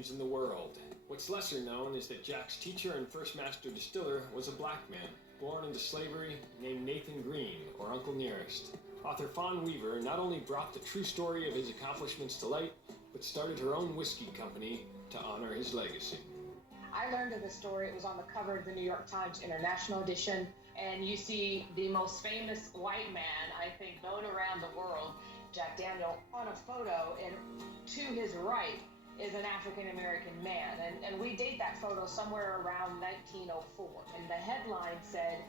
names in the world. What's lesser known is that Jack's teacher and first master distiller was a black man, born into slavery, named Nathan Green, or Uncle Nearest. Author Fawn Weaver not only brought the true story of his accomplishments to light, but started her own whiskey company to honor his legacy. I learned of the story. It was on the cover of the New York Times International Edition, and you see the most famous white man, I think, known around the world, Jack Daniel, on a photo, and to his right is an African-American man, and we date that photo somewhere around 1904, and the headline said,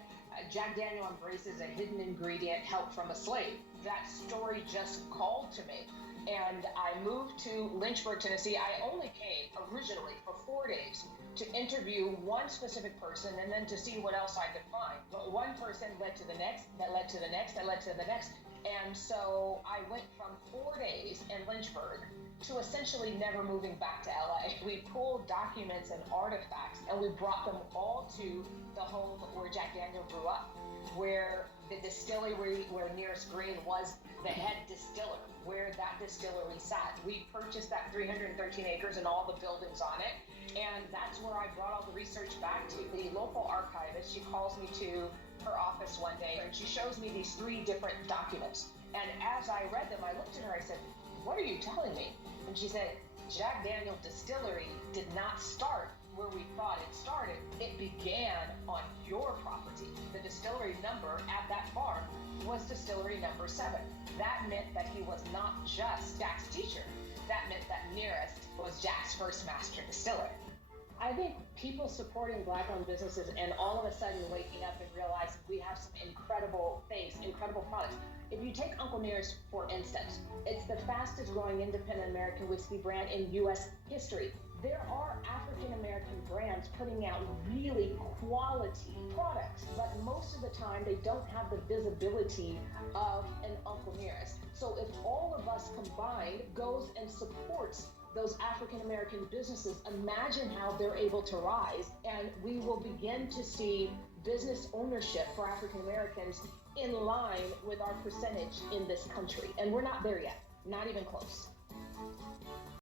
Jack Daniel embraces a hidden ingredient, help from a slave. That story just called to me, and I moved to Lynchburg, Tennessee. I only came originally for 4 days to interview one specific person and then to see what else I could find. But one person led to the next, that led to the next, that led to the next. And so I went from 4 days in Lynchburg to essentially never moving back to LA. We pulled documents and artifacts and we brought them all to the home where Jack Daniel grew up, where the distillery where Nearest Green was the head distiller, where that distillery sat. We purchased that 313 acres and all the buildings on it. And that's where I brought all the research back to. The local archivist, she calls me to her office one day and she shows me these 3 different documents. And as I read them, I looked at her, I said, "What are you telling me?" And she said, "Jack Daniel Distillery did not start where we thought it started. It began on your property. The distillery number at that farm was distillery number 7. That meant that he was not just Jack's teacher. That meant that Nearest was Jack's first master distiller." I think people supporting Black-owned businesses and all of a sudden waking up and realizing we have some incredible things, incredible products. If you take Uncle Nearest, for instance, it's the fastest growing independent American whiskey brand in U.S. history. There are African-American brands putting out really quality products, but most of the time they don't have the visibility of an Uncle Nearest. So if all of us combined goes and supports those African-American businesses, imagine how they're able to rise, and we will begin to see business ownership for African-Americans in line with our percentage in this country. And we're not there yet, not even close.